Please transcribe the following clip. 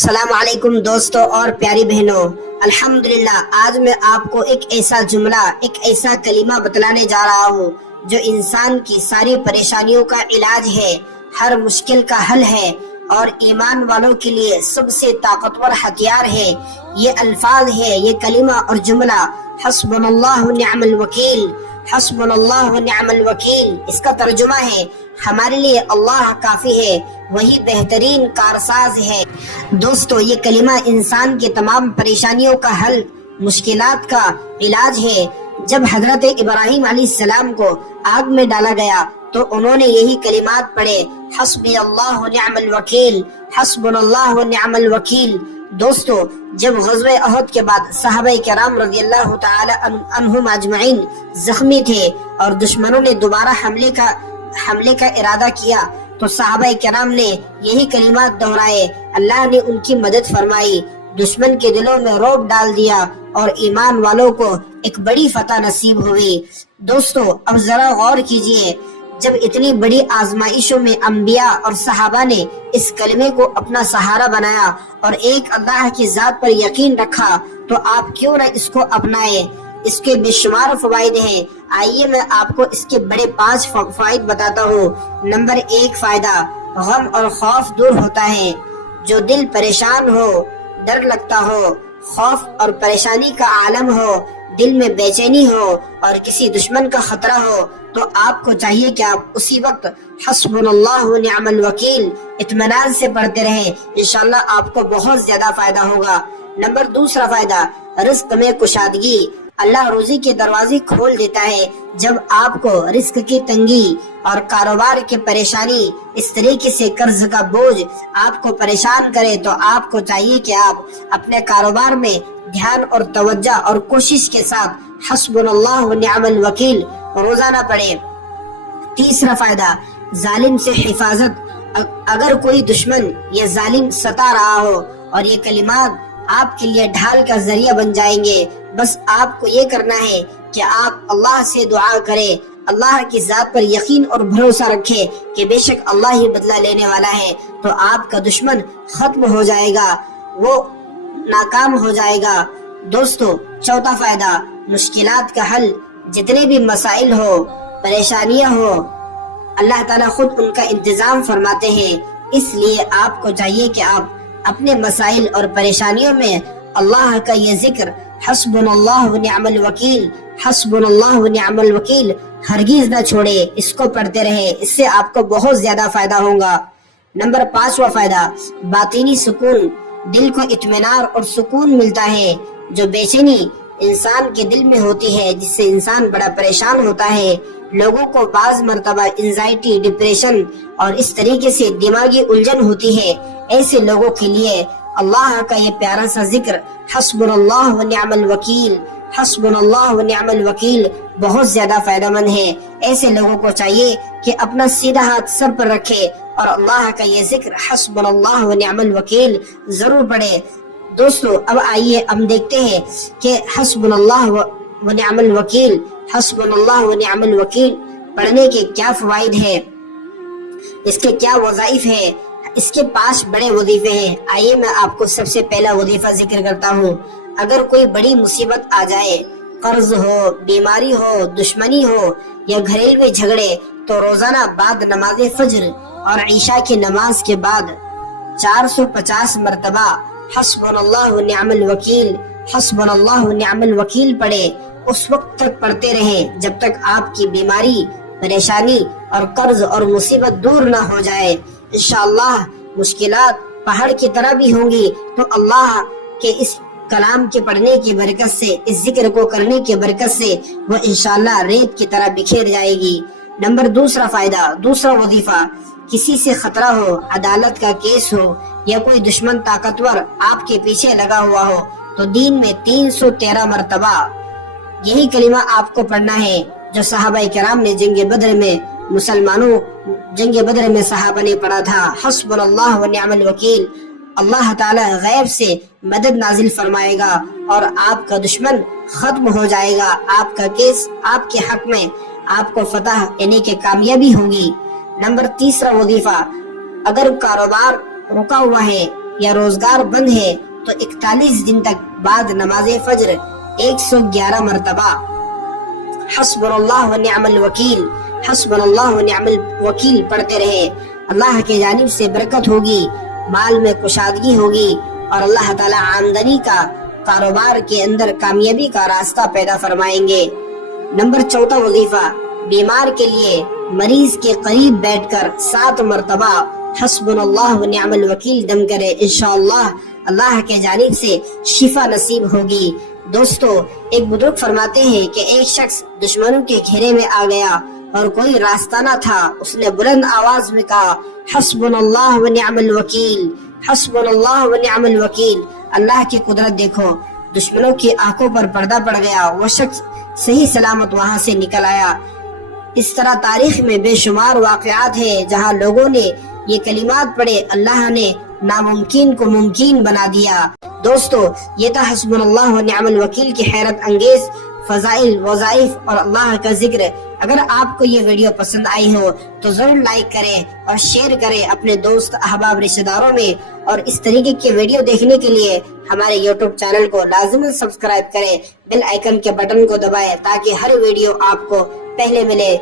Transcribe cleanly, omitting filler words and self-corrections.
السلام علیکم دوستوں اور پیاری بہنوں، الحمدللہ آج میں آپ کو ایک ایسا جملہ، ایک ایسا کلمہ بتلانے جا رہا ہوں جو انسان کی ساری پریشانیوں کا علاج ہے، ہر مشکل کا حل ہے اور ایمان والوں کے لیے سب سے طاقتور ہتھیار ہے۔ یہ الفاظ ہے، یہ کلمہ اور جملہ حسبنا اللہ و نعم الوکیل، حسبنا اللہ و نعم الوکیل۔ اس کا ترجمہ ہے ہمارے لیے اللہ کافی ہے، وہی بہترین کارساز ہے۔ دوستو، یہ کلمہ انسان کے تمام پریشانیوں کا حل، مشکلات کا علاج ہے۔ جب حضرت ابراہیم علیہ السلام کو آگ میں ڈالا گیا تو انہوں نے یہی کلمات پڑھے، حسبی اللہ و نعم الوکیل، حسبنا اللہ و نعم الوکیل۔ دوستو، جب غزوہ احد کے بعد صحابہ کرام رضی اللہ تعالی عنہم اجمعین زخمی تھے اور دشمنوں نے دوبارہ حملے کا ارادہ کیا تو صحابہ کرام نے یہی کلمات دہرائے، اللہ نے ان کی مدد فرمائی، دشمن کے دلوں میں رعب ڈال دیا اور ایمان والوں کو ایک بڑی فتح نصیب ہوئی۔ دوستو، اب ذرا غور کیجئے، جب اتنی بڑی آزمائشوں میں انبیاء اور صحابہ نے اس کلمے کو اپنا سہارا بنایا اور ایک اللہ کی ذات پر یقین رکھا تو آپ کیوں نہ اس کو اپنائیں۔ اس کے بے شمار فوائد ہیں، آئیے میں آپ کو اس کے بڑے 5 فوائد بتاتا ہوں۔ نمبر 1 فائدہ، غم اور خوف دور ہوتا ہے۔ جو دل پریشان ہو، ڈر لگتا ہو، خوف اور پریشانی کا عالم ہو، دل میں بے چینی ہو اور کسی دشمن کا خطرہ ہو تو آپ کو چاہیے کہ آپ اسی وقت حسبنا اللہ و نعم الوکیل اطمینان سے پڑھتے رہیں، انشاءاللہ آپ کو بہت زیادہ فائدہ ہوگا۔ نمبر 2 فائدہ، رزق میں کشادگی، اللہ روزی کے دروازے کھول دیتا ہے۔ جب آپ کو رزق کی تنگی اور کاروبار کی پریشانی، اس طریقے سے قرض کا بوجھ آپ کو پریشان کرے تو آپ کو چاہیے کہ آپ اپنے کاروبار میں دھیان اور توجہ اور کوشش کے ساتھ حسبنا اللہ و نعم الوکیل روزانہ پڑھیں۔ 3 فائدہ، ظالم سے حفاظت، اگر کوئی دشمن یا ظالم ستا رہا ہو اور یہ کلمات آپ کے لیے ڈھال کا ذریعہ بن جائیں گے، بس آپ کو یہ کرنا ہے کہ آپ اللہ سے دعا کریں، اللہ کی ذات پر یقین اور بھروسہ رکھیں کہ بے شک اللہ ہی بدلہ لینے والا ہے، تو آپ کا دشمن ختم ہو جائے گا، وہ ناکام ہو جائے گا۔ دوستو، 4 فائدہ، مشکلات کا حل، جتنے بھی مسائل ہو، پریشانیاں ہو، اللہ تعالیٰ خود ان کا انتظام فرماتے ہیں، اس لیے آپ کو چاہیے کہ آپ اپنے مسائل اور پریشانیوں میں اللہ کا یہ ذکر حسبنا اللہ و نعم الوکیل، حسبنا اللہ و نعم الوکیل ہرگز نہ چھوڑے، اس کو پڑھتے رہے، اس سے آپ کو بہت زیادہ فائدہ ہوگا۔ نمبر 5 فائدہ، باطنی سکون، دل کو اطمینان اور سکون ملتا ہے۔ جو بے چینی انسان کے دل میں ہوتی ہے، جس سے انسان بڑا پریشان ہوتا ہے، لوگوں کو بعض مرتبہ انزائٹی، ڈپریشن اور اس طریقے سے دماغی الجھن ہوتی ہے، ایسے لوگوں کے لیے اللہ کا یہ پیارا سا ذکر حسبنا اللہ و نعم الوکیل، حسبنا اللہ و نعم الوکیل بہت زیادہ فائدہ مند ہے۔ ایسے لوگوں کو چاہیے کہ اپنا سیدھا ہاتھ سر پر رکھے اور اللہ کا یہ ذکر حسبنا اللہ و نعم الوکیل ضرور پڑھے۔ دوستو، اب آئیے ہم دیکھتے ہیں کہ حسبنا اللہ و نعم الوکیل، حسبنا اللہ و نعم الوکیل پڑھنے کے کیا فوائد ہیں، اس کے کیا وظائف ہیں، اس کے 5 بڑے وظیفے ہیں۔ آئیے میں آپ کو سب سے پہلا وظیفہ ذکر کرتا ہوں۔ اگر کوئی بڑی مصیبت آ جائے، قرض ہو، بیماری ہو، دشمنی ہو یا گھریلو جھگڑے، تو روزانہ بعد نماز فجر اور عشاء کی نماز کے بعد 450 مرتبہ حسبنا اللہ و نعم الوکیل، حسبنا اللہ و نعم الوکیل پڑھے۔ اس وقت تک پڑھتے رہیں جب تک آپ کی بیماری، پریشانی اور قرض اور مصیبت دور نہ ہو جائے۔ انشاءاللہ مشکلات پہاڑ کی طرح بھی ہوں گی تو اللہ کے اس کلام کے پڑھنے کی برکت سے، اس ذکر کو کرنے کی برکت سے وہ انشاءاللہ ریت کی طرح بکھیر جائے گی۔ نمبر 2 فائدہ، 2 وظیفہ، کسی سے خطرہ ہو، عدالت کا کیس ہو یا کوئی دشمن طاقتور آپ کے پیچھے لگا ہوا ہو تو دین میں 313 مرتبہ یہی کلمہ آپ کو پڑھنا ہے جو صحابہ کرام نے جنگ بدر میں صحابہ نے پڑھا تھا۔ حسبنا اللہ و نعم الوکیل، اللہ تعالی غیب سے مدد نازل فرمائے گا اور آپ کا دشمن ختم ہو جائے گا، آپ کا کیس آپ کے حق میں آپ کو فتح یعنی کہ کامیابی ہوگی۔ نمبر 3 وظیفہ، اگر کاروبار رکا ہوا ہے یا روزگار بند ہے تو 41 دن تک بعد نماز فجر 111 مرتبہ حسبنا اللہ و نعم الوکیل، حسبنا اللہ و نعم الوکیل پڑھتے رہے۔ اللہ کی جانب سے برکت ہوگی، مال میں کشادگی ہوگی اور اللہ تعالی آمدنی کا، کاروبار کے اندر کامیابی کا راستہ پیدا فرمائیں گے۔ نمبر 14 وظیفہ، بیمار کے لیے مریض کے قریب بیٹھ کر 7 مرتبہ حسبنا اللہ و نعم الوکیل دم کرے، انشاءاللہ اللہ کے جانب سے شفا نصیب ہوگی۔ دوستو، ایک بزرگ فرماتے ہیں کہ ایک شخص دشمنوں کے گھیرے میں آ گیا اور کوئی راستہ نہ تھا، اس نے بلند آواز میں کہا حسبنا اللہ و نعم الوکیل، حسبنا اللہ و نعم الوکیل۔ اللہ کی قدرت دیکھو، دشمنوں کی آنکھوں پر پردہ پڑ گیا، وہ شخص صحیح سلامت وہاں سے نکل آیا۔ اس طرح تاریخ میں بے شمار واقعات ہیں جہاں لوگوں نے یہ کلمات پڑھے، اللہ نے ناممکن کو ممکن بنا دیا۔ دوستو، یہ تھا حسبنا اللہ و نعم الوکیل کی حیرت انگیز فضائل، وظائف اور اللہ کا ذکر۔ اگر آپ کو یہ ویڈیو پسند آئی ہو تو ضرور لائک کریں اور شیئر کریں اپنے دوست، احباب، رشتہ داروں میں، اور اس طریقے کی ویڈیو دیکھنے کے لیے ہمارے یوٹیوب چینل کو لازمی سبسکرائب کریں، بیل آئیکن کے بٹن کو دبائیں تاکہ ہر ویڈیو آپ کو پہلے ملے۔